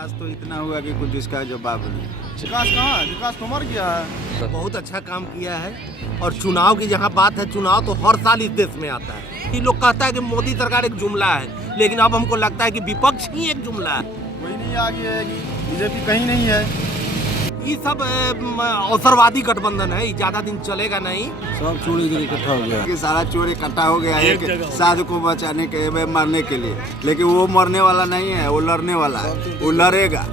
विकास तो इतना हुआ कि कुछ इसका जवाब नहीं। विकास कहाँ है? विकास तो मर गया है। बहुत अच्छा काम किया है। और चुनाव की जहाँ बात है, चुनाव तो हर साल इस देश में आता है। ये लोग कहता है कि मोदी सरकार एक जुमला है, लेकिन अब हमको लगता है कि विपक्ष ही एक जुमला है। कोई नहीं आगे आएगी, बीजेपी कहीं नहीं है। ये सब अवसरवादी गठबंधन है, ये ज्यादा दिन चलेगा नहीं। सब चोरी इकट्ठा हो गया कि सारा चोर इकट्ठा हो गया है साधु को बचाने के मारने के लिए, लेकिन वो मरने वाला नहीं है, वो लड़ने वाला है, वो लड़ेगा।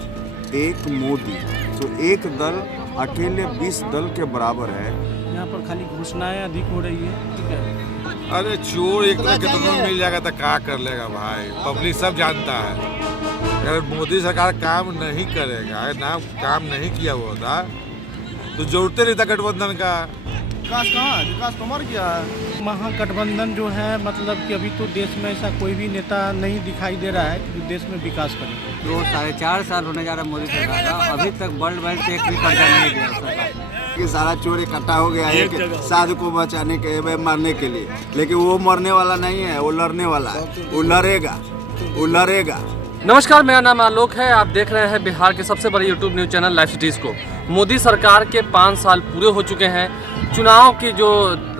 एक मोदी जो एक दल अकेले 20 दल के बराबर है। यहाँ पर खाली घोषणाएं अधिक हो रही है। ठीक है, अरे चोर एक तरह के तो मिल जाएगा तो क्या कर लेगा भाई, पब्लिक सब जानता है। अगर मोदी सरकार काम नहीं करेगा, ना काम नहीं किया हुआ था तो जरूरत नहीं था गठबंधन का। विकास कहाँ है? विकास तो मर गया है। महागठबंधन जो है, मतलब कि अभी तो देश में ऐसा कोई भी नेता नहीं दिखाई दे रहा है कि देश में विकास करे। तो 4.5 साल होने जा रहा मोदी सरकार का, अभी तक वर्ल्ड बैंक से एक भी कर्जा नहीं दिया सरकार कि सारा चोर इकट्ठा हो गया है साधु को बचाने के मारने के लिए, लेकिन वो मरने वाला नहीं है, वो लड़ने वाला है, वो लड़ेगा, वो लड़ेगा। नमस्कार, मेरा नाम आलोक है। आप देख रहे हैं बिहार के सबसे बड़े YouTube news channel live cities को। मोदी सरकार के 5 साल पूरे हो चुके हैं। चुनाव की जो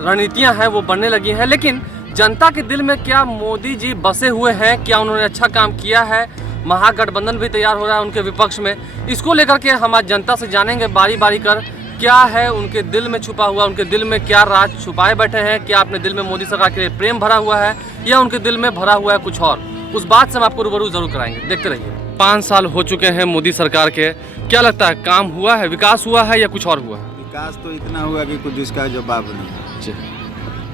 रणनीतियां हैं वो बनने लगी हैं, लेकिन जनता के दिल में क्या मोदी जी बसे हुए हैं? क्या उन्होंने अच्छा काम किया है? महागठबंधन भी तैयार हो रहा है उनके विपक्ष में। इसको लेकर के हम आज जनता से जानेंगे बारी बारी कर, क्या है उनके दिल में छुपा हुआ, उनके दिल में क्या राज छुपाए बैठे हैं। क्या अपने दिल में मोदी सरकार के लिए प्रेम भरा हुआ है या उनके दिल में भरा हुआ है कुछ और? उस बात से हम आपको रूबरू जरूर कराएंगे, देखते रहिए। 5 साल हो चुके हैं मोदी सरकार के, क्या लगता है काम हुआ है, विकास हुआ है या कुछ और हुआ है? विकास तो इतना हुआ कि कुछ इसका जवाब नहीं।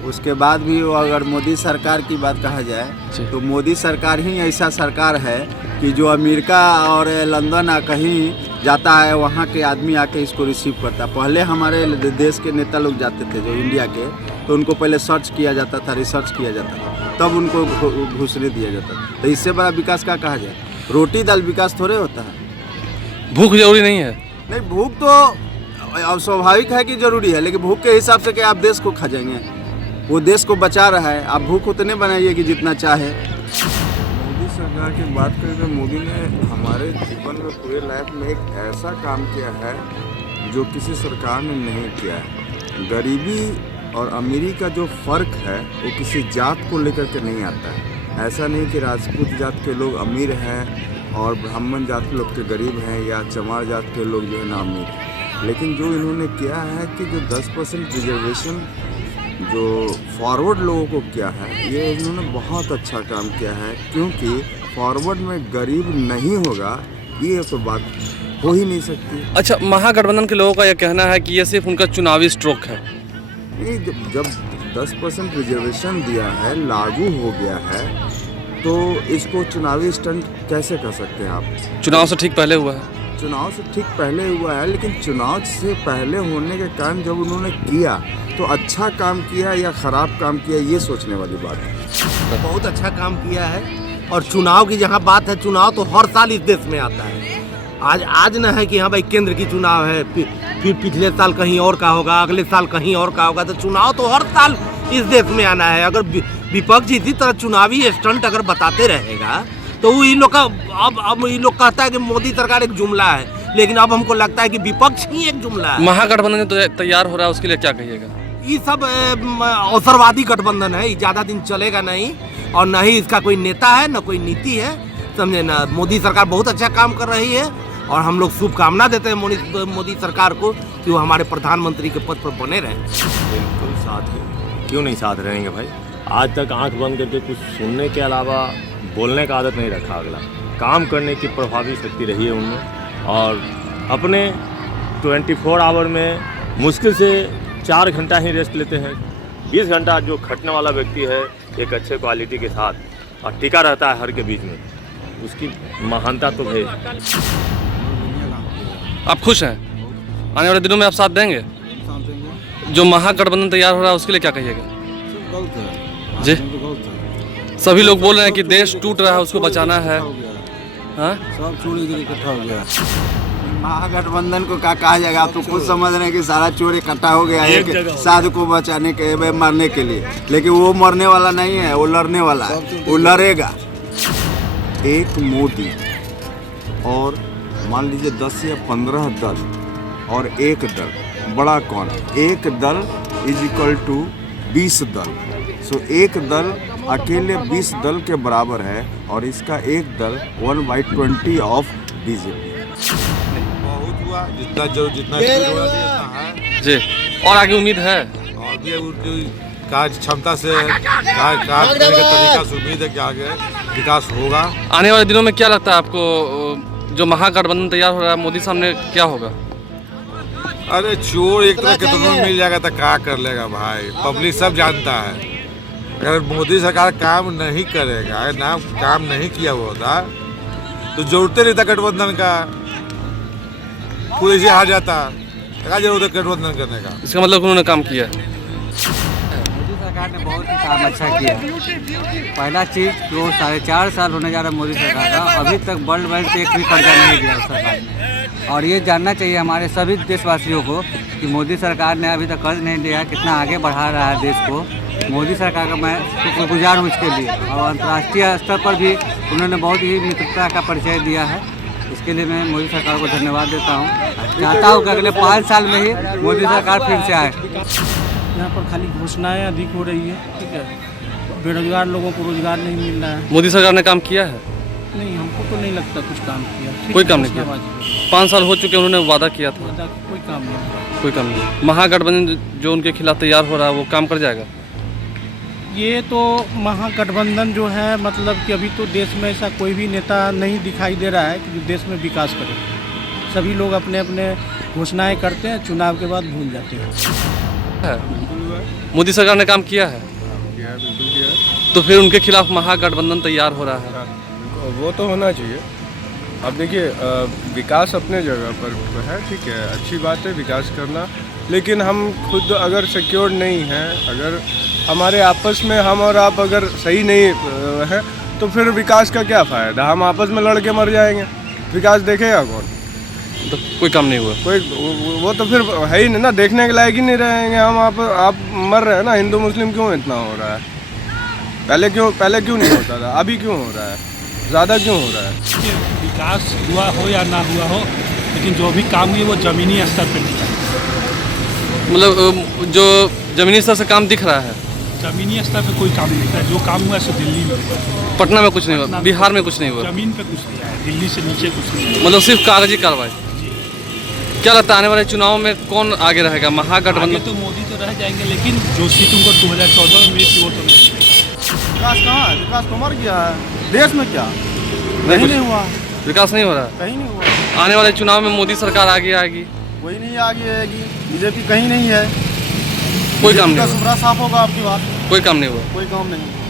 उसके बाद भी अगर मोदी सरकार की बात कहा जाए तो मोदी सरकार ही ऐसा सरकार है कि जो अमेरिका और लंदन कहीं जाता है, वहाँ के आदमी आके इसको रिसीव करता। पहले हमारे देश के नेता लोग जाते थे जो इंडिया के, तो उनको पहले सर्च किया जाता था, रिसर्च किया जाता था, तब उनको घुसने दिया जाता था। तो इससे बड़ा विकास क्या कहा जाए? रोटी दाल विकास थोड़े होता है। भूख जरूरी नहीं है? नहीं, भूख तो अब स्वाभाविक है कि जरूरी है, लेकिन भूख के हिसाब से क्या आप देश को खा जाएंगे? वो देश को बचा रहा है, आप भूख उतने बनाइए कि जितना चाहे। मोदी सरकार की बात करें तो मोदी ने हमारे जीवन में पूरे लाइफ में एक ऐसा काम किया है जो किसी सरकार ने नहीं किया है। गरीबी और अमीरी का जो फ़र्क है वो किसी जात को लेकर के नहीं आता है। ऐसा नहीं कि राजपूत जात के लोग अमीर हैं और ब्राह्मण जात के लोग के गरीब हैं, या चमार जात के लोग जो है ना अमीर हैं। लेकिन जो इन्होंने किया है कि जो 10% रिजर्वेशन जो फॉरवर्ड लोगों को किया है, ये इन्होंने बहुत अच्छा काम किया है, क्योंकि फॉरवर्ड में गरीब नहीं होगा ये तो बात हो ही नहीं सकती। अच्छा, महागठबंधन के लोगों का यह कहना है कि ये सिर्फ उनका चुनावी स्ट्रोक है। ये जब 10% रिजर्वेशन दिया है, लागू हो गया है, तो इसको चुनावी स्टंट कैसे कर सकते हैं आप? चुनाव से ठीक पहले हुआ है। चुनाव से ठीक पहले हुआ है, लेकिन चुनाव से पहले होने के कारण जब उन्होंने किया तो अच्छा काम किया या ख़राब काम किया, ये सोचने वाली बात है। बहुत अच्छा काम किया है। और चुनाव की जहाँ बात है, चुनाव तो हर साल इस देश में आता है। आज न है कि हाँ भाई केंद्र की चुनाव है, फिर पिछले साल कहीं और का होगा, अगले साल कहीं और का होगा। तो चुनाव तो हर साल इस देश में आना है। अगर विपक्ष इसी तरह चुनावी स्टंट अगर बताते रहेगा तो वो इन लोग का अब ये लोग कहता है कि मोदी सरकार एक जुमला है, लेकिन अब हमको लगता है कि विपक्ष ही एक जुमला है। महागठबंधन तो तैयार हो रहा है, उसके लिए क्या कहिएगा? ये सब अवसरवादी गठबंधन है, ये ज्यादा दिन चलेगा नहीं, और न ही इसका कोई नेता है न कोई नीति है, समझे ना। मोदी सरकार बहुत अच्छा काम कर रही है और हम लोग शुभकामना देते हैं मोदी सरकार को कि वो हमारे प्रधानमंत्री के पद पर बने रहें। बिल्कुल साथ है, क्यों नहीं साथ रहेंगे भाई। आज तक आंख बंद करके कुछ सुनने के अलावा बोलने का आदत नहीं रखा। अगला काम करने की प्रभावी शक्ति रही है उनमें, और अपने 24 आवर में मुश्किल से 4 घंटा ही रेस्ट लेते हैं। 20 घंटा जो खटने वाला व्यक्ति है एक अच्छे क्वालिटी के साथ और टिका रहता है हर के बीच में, उसकी महानता तो है। आप खुश हैं? आने वाले दिनों में आप साथ देंगे? जो महागठबंधन तैयार हो रहा है उसके लिए क्या कहिएगा? जी, सभी लोग बोल रहे हैं कि देश टूट रहा है, उसको बचाना है। हाँ, सब चोरी इकट्ठा हो गया। महागठबंधन को क्या कहा जाएगा? आप तो खुद समझ रहे हैं कि सारा चोर इकट्ठा हो गया है साधु को बचाने के मारने के लिए, लेकिन वो मरने वाला नहीं है, वो लड़ने वाला है, वो लड़ेगा। एक मोदी और मान लीजिए 10 या 15 दल और एक दल, बड़ा कौन? एक दल इज इक्वल टू 20 दल। सो एक दल अकेले 20 दल के बराबर है और इसका एक दल 1/20 ऑफ बीजेपी। बहुत हुआ, जितना स्पीड होना चाहिए उतना है जी। और आगे उम्मीद है? और भी उनकी कार्य क्षमता से, कार्य करने के तरीका से उम्मीद है कि आगे विकास होगा। आने वाले दिनों में क्या लगता है आपको, जो महागठबंधन तैयार हो रहा है मोदी सामने, क्या होगा? अरे चोर एक तरह के दोनों मिल जाएगा तो क्या कर लेगा भाई, पब्लिक सब जानता है। अगर मोदी सरकार काम नहीं करेगा, अगर ना काम नहीं किया हुआ होता तो जरूरत नहीं था गठबंधन का, पुलिस हार जाता। क्या जरूरत है गठबंधन करने का? इसका मतलब उन्होंने काम किया। मोदी सरकार ने बहुत ही काम अच्छा किया। पहला चीज़ जो 4.5 साल होने जा रहा है मोदी सरकार का, अभी तक वर्ल्ड बैंक से एक भी कर्जा नहीं दिया सरकार ने। और ये जानना चाहिए हमारे सभी देशवासियों को कि मोदी सरकार ने अभी तक कर्ज नहीं दिया, कितना आगे बढ़ा रहा है देश को। मोदी सरकार का मैं शुक्रगुजार हूँ इसके लिए। और अंतर्राष्ट्रीय स्तर पर भी उन्होंने बहुत ही मित्रता का परिचय दिया है। इसके लिए मैं मोदी सरकार को धन्यवाद देता हूँ। चाहता हूँ कि अगले 5 साल में ही मोदी सरकार फिर से आए। यहाँ पर खाली घोषणाएं अधिक हो रही है, ठीक है। बेरोजगार लोगों को रोजगार नहीं मिल रहा है। मोदी सरकार ने काम किया है? नहीं, हमको तो नहीं लगता कुछ काम किया। कोई काम नहीं किया। 5 साल हो चुके, उन्होंने वादा किया था। कोई काम नहीं। कोई काम नहीं। महागठबंधन जो उनके खिलाफ तैयार हो रहा है वो काम कर जाएगा? ये तो महागठबंधन जो है, मतलब कि अभी तो देश में ऐसा कोई भी नेता नहीं दिखाई दे रहा है कि जो देश में विकास करे। सभी लोग अपने अपने घोषणाएं करते हैं, चुनाव के बाद भूल जाते हैं। मोदी सरकार ने काम किया है? तो फिर उनके खिलाफ महागठबंधन तैयार हो रहा है? वो तो होना चाहिए। अब देखिए, विकास अपने जगह पर है, ठीक है, अच्छी बात है विकास करना, लेकिन हम खुद अगर सिक्योर नहीं हैं, अगर हमारे आपस में हम और आप अगर सही नहीं हैं, तो फिर विकास का क्या फ़ायदा? हम आपस में लड़ के मर जाएंगे, विकास देखेगा कौन? तो कोई काम नहीं हुआ। कोई वो तो फिर है ही नहीं ना, देखने के लायक ही नहीं रहेंगे हम। आप मर रहे हैं ना। हिंदू मुस्लिम क्यों इतना हो रहा है? पहले क्यों नहीं होता था, अभी क्यों हो रहा है, ज़्यादा क्यों हो रहा है? विकास हुआ हो या ना हुआ हो, लेकिन जो भी काम हुई वो ज़मीनी स्तर पर दिखा है। मतलब जो ज़मीनी स्तर से काम दिख रहा है? ज़मीनी स्तर पे कोई काम नहीं दिखा है। जो काम हुआ है दिल्ली में हुआ, पटना में कुछ नहीं हुआ, बिहार में कुछ नहीं हुआ, ज़मीन पे कुछ नहीं है, दिल्ली से नीचे कुछ नहीं है। मतलब सिर्फ कागजी कार्रवाई। क्या लगता है आने वाले चुनाव में कौन आगे रहेगा? महागठबंधन? तो मोदी तो रह जाएंगे, लेकिन जो सीट उनको 2014 में मिली थी वो तो नहीं। विकास कहाँ है? विकास तो मर गया है। देश में क्या नहीं हुआ, विकास नहीं हो रहा, कहीं नहीं हुआ। आने वाले चुनाव में मोदी सरकार आगे आएगी? कोई नहीं आगे आएगी, बीजेपी कहीं नहीं है। कोई काम नहीं हुआ। सुभरा साफ होगा आपकी बात। कोई काम नहीं हुआ। कोई काम नहीं।